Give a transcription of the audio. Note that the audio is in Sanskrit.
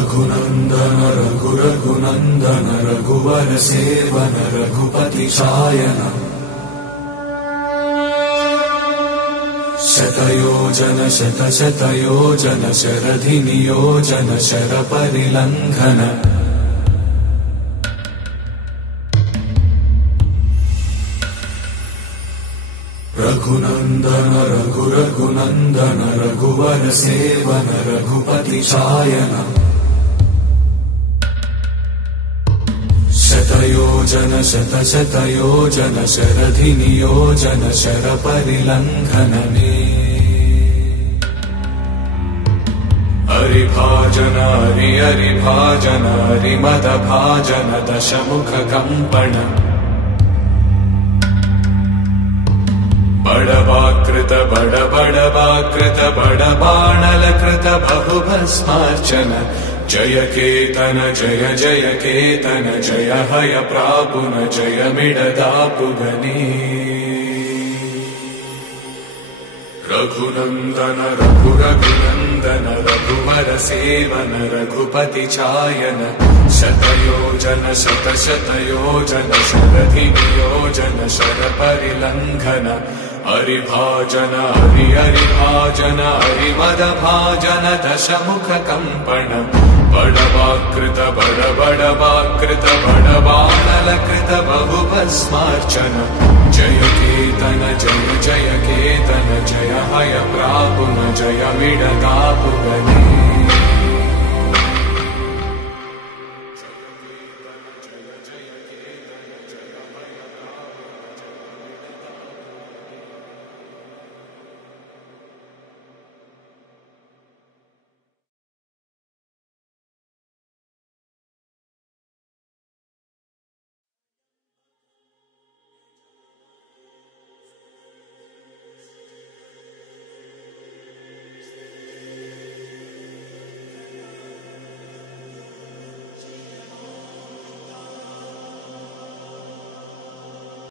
रघुनंदन रघुरघुनंदन रघुवर सेवन रघुपति चायन शतयोजन शतशतयोजन शरधि नियोजन शर परिलंघन रघुनंदन रघुरघुनंदन रघुवर सेवन रघुपति चायन शतयोजन शतशतयोजन शरधि नियोजन शर परिलंघन हरिभाजन हरिभाजन हरिमद भाजन दशमुख कंपन बड़वाकृत बड़बाणलकृत बहुभस्मार्चन जय केतन जय जय केतन जय हय प्रापुन जय मिडदापुगनी रघुनंदन रघुरघुनंदन रघुवर सेवन रघुपति चायन शतयोजन शतशतयोजन शरधि नियोजन शर परिलंघन हरिभाजन हरिभाजन हरिमद भाजन दशमुख कंपन बड़वाकृत बड़बाणलकृत बहुभस्मार्चन जय केतन जय जय केतन जय हय प्रापुन जय मिडदापुगनी